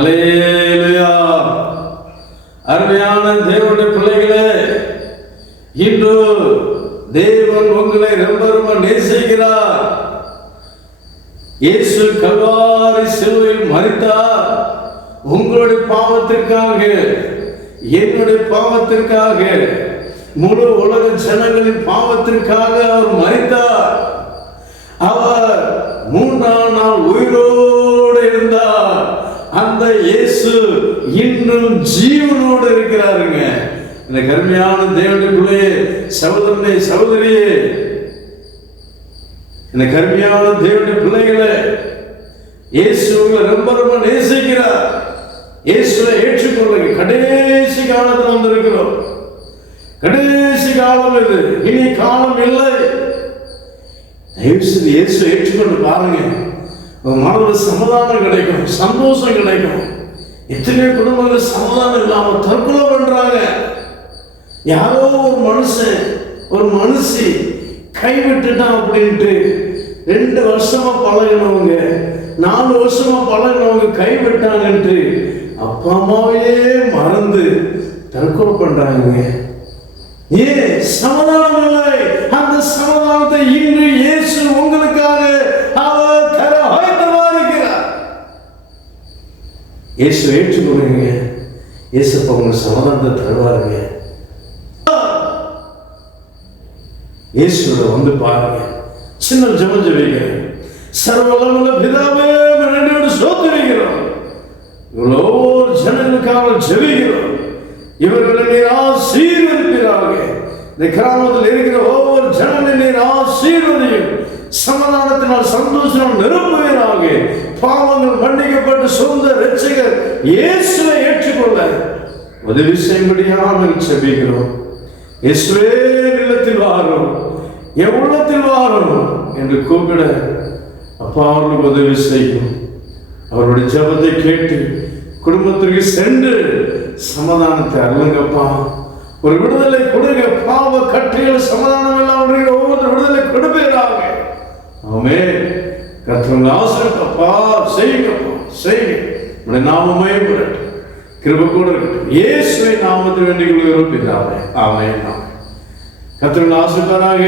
அல்லேலூயா. அருமையான தேவனுடைய பிள்ளைகளே, இன்று தேவன் உங்களை ரொம்ப ரொம்ப நேசிக்கிறார். இயேசு கல்வாரி சிலுவையில் மரித்தார். உங்களுடைய பாவத்திற்காக, என்னுடைய பாவத்திற்காக, முழு உலக ஜனங்களின் பாவத்திற்காக அவர் மரித்தார். அவர் 3ஆம் நாள் உயிரோடு இருந்தார். அந்த இயேசு இன்னும் ஜீவனோடு இருக்கிறாருங்க. இந்த கருமையான தேவனுக்குள்ளே சகோதரனே, சகோதரியே, இந்த கருமையான தேவனுடைய பிள்ளைகளை, இயேசு உங்களை ரொம்ப ரொம்ப நேசிக்கிறார். இயேசுவை ஏற்றுக்கொள்ளுங்க. கடைசி காலத்தில் வந்திருக்கிறோம். கடைசி காலம் இது, இனி காலம் இல்லை. இயேசு ஏற்றுக்கொண்டு பாருங்க. மனதில் சமாதானம் கிடைக்கும், சந்தோஷம் கிடைக்கும். எத்தனை குடும்பங்கள் சமாதானம் இல்லாமல் தற்கொலை பண்றாங்க. யாரோ ஒரு மனுஷன், ஒரு மனுஷி கைவிட்டுட்டான் அப்படின்ட்டு 2 வருஷமா பழகினவங்க, 4 வருஷமா பழகினவங்க கைவிட்டாங்கன்ட்டு அப்பா அம்மாவையே மறந்து தற்கொலை பண்றாங்க. ஏன்? சமாதானம் இல்லை. அந்த சமாதானத்தை இன்று இயேசு உங்களுக்காக அவர் தர ஆயத்தமா இருக்கிறார். இயேசு ஏற்றுக்கொள்ளுங்க. இயேசு உங்களுக்கு சமாதானத்தை தருவாருங்க. இயேசுவை வந்து பாருங்க. சின்ன ஜெபம் ஜெபிக்கிறேன். சர்வவல்லமையுள்ள பிதாவே, நன்றியோடு ஸ்தோத்திரிக்கிறோம். இவ்வளோ ஜனங்களுக்காக ஜெபிக்கிறோம். இவர்களை நீர் ஆசீர்வதிப்பீராக. இந்த கிராமத்தில் இருக்கிற ஒவ்வொரு ஜனங்களை நீர் ஆசீர்வதியும். சமாதானத்தினால், சந்தோஷத்தினால் நிரப்புவீராக. பாவங்கள் மன்னிக்கப்பட்டு சொந்த இரட்சகர் இயேசுவை ஏற்றுக்கொள்ள உதவி செய்யும்படியாக ஜெபிக்கிறோம். இயேசுவே, இல்லத்தில் வாரும், என் உள்ளத்தில் வாரும் என்று கூப்பிட அப்பா அவர்களுக்கு உதவி செய்யும். அவருடைய ஜெபத்தை கேட்டு குடும்பத்திற்கு சென்று சமாதானத்தை அருளுங்கப்பா. ஒரு விடுதலை கொடுங்க. பாவ கட்டுகள் சமாதானம் எல்லாம் ஒவ்வொரு விடுதலை கொடுப்பீராக. ஆமென். கர்த்தருடைய ஆசீர்வாதப்பா செய்யுங்கப்பா, செய்யுங்க. உடைய நாமம் மகிமைப்படட்டும். கிருபை கூட இருக்கட்டும். இயேசுவை நாமத்தில் வேண்டிக் கொள்கிறோம் பிதாவே. ஆமென். கர்த்தருடைய ஆசீர்வாதமாக.